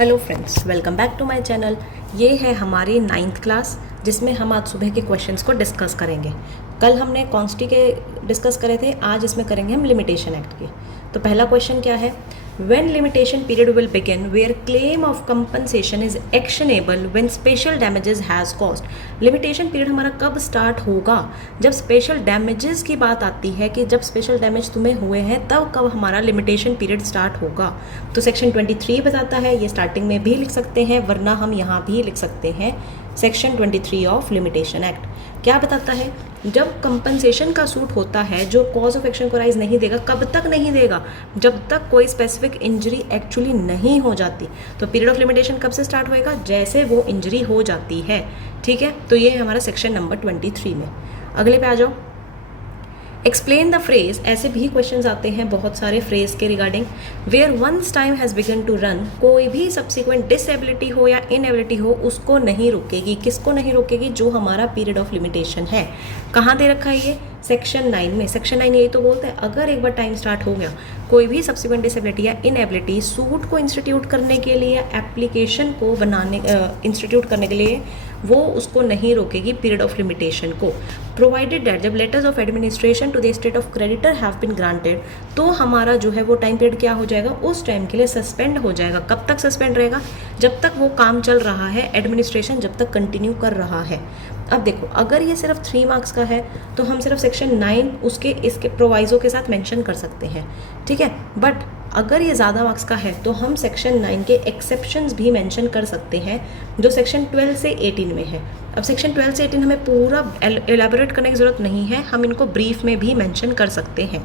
Hello friends, welcome back to my channel. ये है हमारी 9th क्लास जिसमें हम आज सुबह के क्वेश्चंस को डिस्कस करेंगे। कल हमने कॉन्स्टी के डिस्कस करे थे, आज इसमें करेंगे हम लिमिटेशन एक्ट की। तो पहला क्वेश्चन क्या है? When limitation period will begin where claim of compensation is actionable when special damages has caused। Limitation period हमारा कब स्टार्ट होगा? जब स्पेशल डैमेजेस की बात आती है कि जब स्पेशल डैमेज तुम्हें हुए हैं तब कब हमारा लिमिटेशन पीरियड स्टार्ट होगा। तो सेक्शन 23 बताता है, ये स्टार्टिंग में भी लिख सकते हैं वरना हम यहाँ भी लिख सकते हैं। सेक्शन 23 ऑफ लिमिटेशन एक्ट क्या बताता है? जब कंपनसेशन का सूट होता है जो कॉज ऑफ एक्शन को राइज नहीं देगा, कब तक नहीं देगा? जब तक कोई स्पेसिफिक इंजरी एक्चुअली नहीं हो जाती। तो पीरियड ऑफ लिमिटेशन कब से स्टार्ट होएगा? जैसे वो इंजरी हो जाती है। ठीक है, तो ये है हमारा सेक्शन नंबर 23 में। अगले पे आ जाओ। एक्सप्लेन द फ्रेज, ऐसे भी क्वेश्चंस आते हैं बहुत सारे फ्रेज के regarding. Where once time has begun to run, कोई भी सब्सिक्वेंट डिसेबिलिटी हो या इनएबिलिटी हो उसको नहीं रोकेगी। किसको नहीं रोकेगी? जो हमारा पीरियड ऑफ लिमिटेशन है। कहाँ दे रखा है ये? सेक्शन 9 में। सेक्शन 9 यही तो बोलता है, अगर एक बार टाइम स्टार्ट हो गया, कोई भी सब्सिक्वेंट डिसेबिलिटी या इनएबिलिटी सूट को इंस्टीट्यूट करने के लिए, एप्लीकेशन को बनाने इंस्टीट्यूट करने के लिए वो उसको नहीं रोकेगी पीरियड ऑफ लिमिटेशन को। प्रोवाइडेड दैट जब letters of administration to the state of creditor have been granted, तो हमारा जो है वो टाइम पीरियड क्या हो जाएगा? उस टाइम के लिए सस्पेंड हो जाएगा। कब तक सस्पेंड रहेगा? जब तक वो काम चल रहा है, एडमिनिस्ट्रेशन जब तक कंटिन्यू कर रहा है। अब देखो, अगर ये सिर्फ 3 मार्क्स का है तो हम सिर्फ सेक्शन 9 उसके इसके प्रोवाइजो के साथ मेंशन कर सकते हैं। ठीक है, बट अगर ये ज़्यादा मार्क्स का है तो हम सेक्शन 9 के एक्सेप्शंस भी मेंशन कर सकते हैं जो सेक्शन 12 से 18 में है। अब सेक्शन 12 से 18 हमें पूरा एलैबोरेट करने की ज़रूरत नहीं है, हम इनको ब्रीफ में भी मेंशन कर सकते हैं।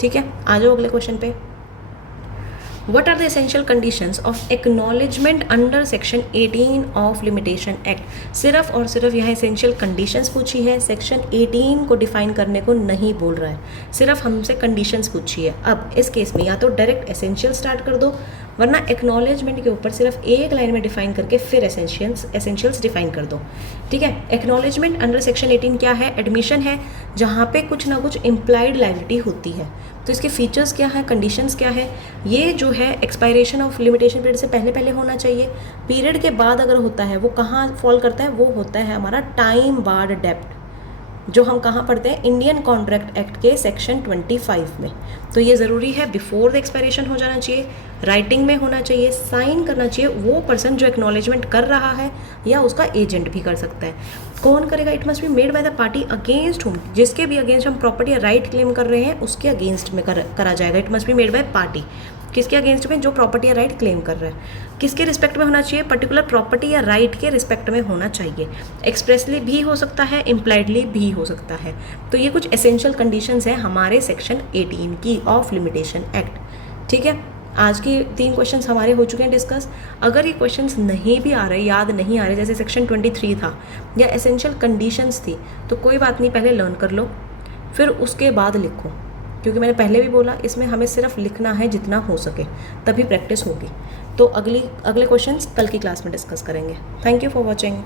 ठीक है, आ जाओ अगले क्वेश्चन पे। What are the essential conditions of acknowledgement under section 18 of limitation act? सिर्फ और सिर्फ यहाँ essential conditions पूछी है, सेक्शन 18 को डिफाइन करने को नहीं बोल रहा है, सिर्फ हमसे conditions पूछी है। अब इस केस में या तो डायरेक्ट एसेंशियल स्टार्ट कर दो, वरना एक्नॉलेजमेंट के ऊपर सिर्फ एक लाइन में डिफाइन करके फिर एसेंशियल्स डिफाइन कर दो। ठीक है, एक्नॉलेजमेंट अंडर सेक्शन 18 क्या है? एडमिशन है जहाँ पे कुछ ना कुछ इम्प्लाइड लायबिलिटी होती है। तो इसके फीचर्स क्या है, कंडीशंस क्या है? ये जो है एक्सपायरेशन ऑफ लिमिटेशन पीरियड से पहले पहले होना चाहिए। पीरियड के बाद अगर होता है वो कहाँ फॉल करता है? वो होता है हमारा टाइम बार्ड डेब्ट, जो हम कहाँ पढ़ते हैं? इंडियन कॉन्ट्रैक्ट एक्ट के सेक्शन 25 में। तो ये ज़रूरी है, बिफोर द एक्सपायरेशन हो जाना चाहिए, राइटिंग में होना चाहिए, साइन करना चाहिए वो पर्सन जो एक्नॉलेजमेंट कर रहा है या उसका एजेंट भी कर सकता है। कौन करेगा? It must be made by the party against हुम, जिसके भी अगेंस्ट हम प्रॉपर्टी या राइट क्लेम कर रहे हैं उसके अगेंस्ट में करा जाएगा। It must be made by party, किसके अगेंस्ट में? जो प्रॉपर्टी या राइट क्लेम कर रहा है। किसके रिस्पेक्ट में होना चाहिए? पर्टिकुलर प्रॉपर्टी या राइट के रिस्पेक्ट में होना चाहिए। एक्सप्रेसली भी हो सकता है, इम्प्लाइडली भी हो सकता है। तो ये कुछ एसेंशियल कंडीशंस हैं हमारे सेक्शन 18 की ऑफ लिमिटेशन एक्ट। ठीक है, आज के 3 क्वेश्चंस हमारे हो चुके हैं डिस्कस। अगर ये क्वेश्चंस नहीं भी आ रहे, याद नहीं आ रहे, जैसे सेक्शन 23 था या एसेंशियल कंडीशंस थी, तो कोई बात नहीं, पहले लर्न कर लो फिर उसके बाद लिखो, क्योंकि मैंने पहले भी बोला इसमें हमें सिर्फ लिखना है जितना हो सके, तभी प्रैक्टिस होगी। तो अगले क्वेश्चंस कल की क्लास में डिस्कस करेंगे। Thank you for watching.